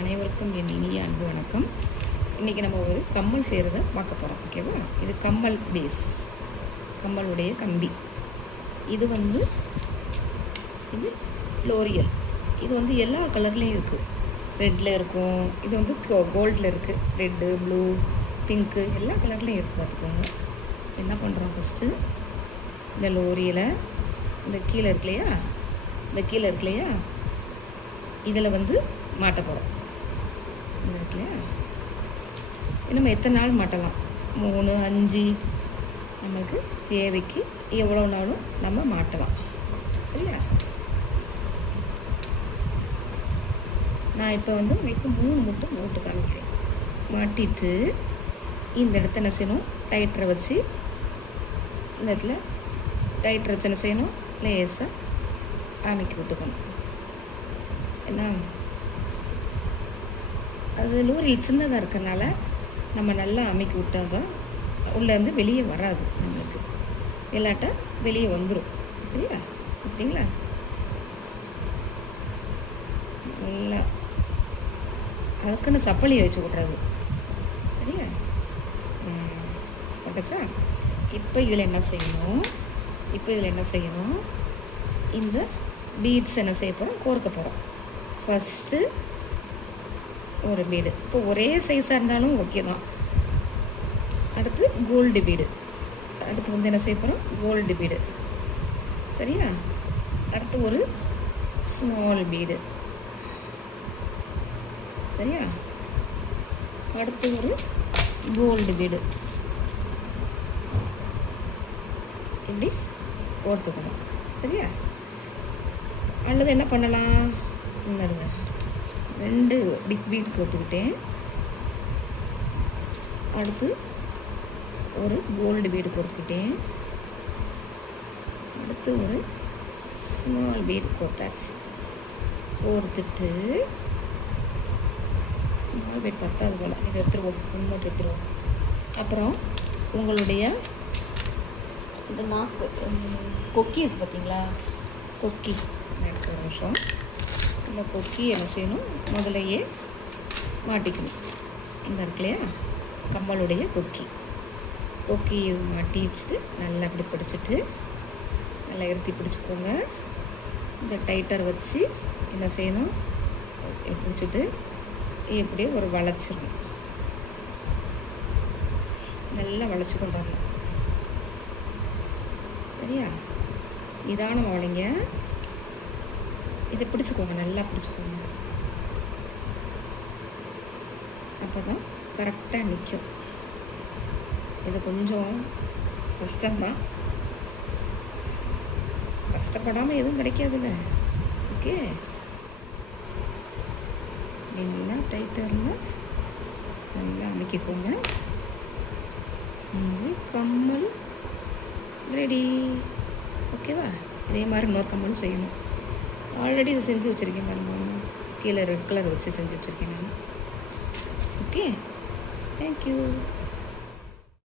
அனைவருக்கும் என் இனிய அன்பு வணக்கம். இன்றைக்கி நம்ம ஒரு கம்மல் செய்கிறத பார்க்க போகிறோம். ஓகேவா? இது கம்மல் பேஸ், கம்மலுடைய கம்பி. இது இது லோரியல். இது எல்லா கலர்லேயும் இருக்குது. ரெட்டில் இருக்கும், இது கோல்டில் இருக்குது, ரெட்டு, ப்ளூ, பிங்க்கு எல்லா கலர்லேயும் இருக்குது. பார்த்துக்கோங்க. என்ன பண்ணுறோம், ஃபஸ்ட்டு இந்த லோரியலை இந்த கீழே இருக்கு இல்லையா, இதில் மாட்ட போகிறோம். இது இருக்கு இல்லையா, நம்ம எத்தனை நாள் மாட்டலாம், 3, 5 நம்மளுக்கு தேவைக்கு எவ்வளோ நாளும் நம்ம மாட்டலாம். சரியா? நான் இப்போ உங்களுக்கு 3 மட்டும் போட்டு காமிக்கிறேன். மாட்டிட்டு இந்த இடத்த என்ன செய்யணும், டைட்டரை வச்சு இந்த இடத்துல டைட்டரை வச்சு என்ன செய்யணும், லேசாக அமைக்கி விட்டுக்கணும். என்ன, அது லோரியில் சின்னதாக இருக்கிறனால நம்ம நல்லா அமைக்கி விட்டால் தான் உள்ளேருந்து வெளியே வராது. நம்மளுக்கு இல்லாட்டா வெளியே வந்துடும். சரியா? பார்த்தீங்களா? நல்லா அதுக்குன்னு சப்பளி வச்சு விட்றது. சரியா? போட்டச்சா? இப்போ இதில் என்ன செய்யணும், இந்த பீட்ஸ் என்ன செய்ய போகிறோம், கோர்க்க போகிறோம். ஃபஸ்ட்டு ஒரு பீடு, இப்போ ஒரே சைஸாக இருந்தாலும் ஓகே தான். அடுத்து கோல்டு பீடு, அடுத்து என்ன செய்ய போகிறோம், கோல்டு பீடு. சரியா? அடுத்து ஒரு ஸ்மால் பீடு. சரியா? அடுத்து ஒரு கோல்டு பீடு. இப்படி கோர்த்துக்கணும். சரியா? அல்லது என்ன பண்ணலாம், இன்னுங்க 2 பிக் பீட் கோர்த்துக்கிட்டேன். அடுத்து ஒரு கோல்டு பீடு கோர்த்துக்கிட்டேன். அடுத்து ஒரு ஸ்மால் பீடு கோர்த்தாச்சு. கோர்த்துட்டு ஸ்மால் பீட் பத்தாது போல், இதை எடுத்துருவோம், இன்னொரு எடுத்துருவோம். அப்புறம் உங்களுடைய இந்த நாக்கு கொக்கி இருக்குது பார்த்தீங்களா, கொக்கி எடுத்து ஒரு நிமிஷம். இந்த கொக்கி என்ன செய்யணும், முதலையே மாட்டிக்கணும். இந்த இருக்கு இல்லையா, கம்மலுடைய கொக்கியை மாட்டி வச்சுட்டு நல்லா இப்படி பிடிச்சிட்டு நல்லா இருத்தி பிடிச்சிக்கோங்க. இந்த டைட்டர் வச்சு என்ன செய்யணும், பிடிச்சிட்டு இப்படியே ஒரு வளைச்சிடணும். நல்லா வளைச்சி கொண்டு வரணும். சரியா? நிதானமாக வளைங்க. இதை பிடிச்சிக்கோங்க, நல்லா பிடிச்சிக்கோங்க. அப்போ தான் கரெக்டாக நிற்கும். இது கொஞ்சம் கஷ்டம்தான், கஷ்டப்படாமல் எதுவும் கிடைக்காதுல்ல. ஓகே, இல்லைன்னா டைட்டரில் நல்லா அமைக்கிக்கோங்க. கம்மல் ரெடி. ஓகேவா? இதே மாதிரி இன்னொரு கம்மலும் செய்யணும். ஆல்ரெடி இதை செஞ்சு வச்சுருக்கேன் பாருங்க, கீழே ரெட் கலர் வச்சு செஞ்சு வச்சுருக்கேன் நான். Okay, thank you.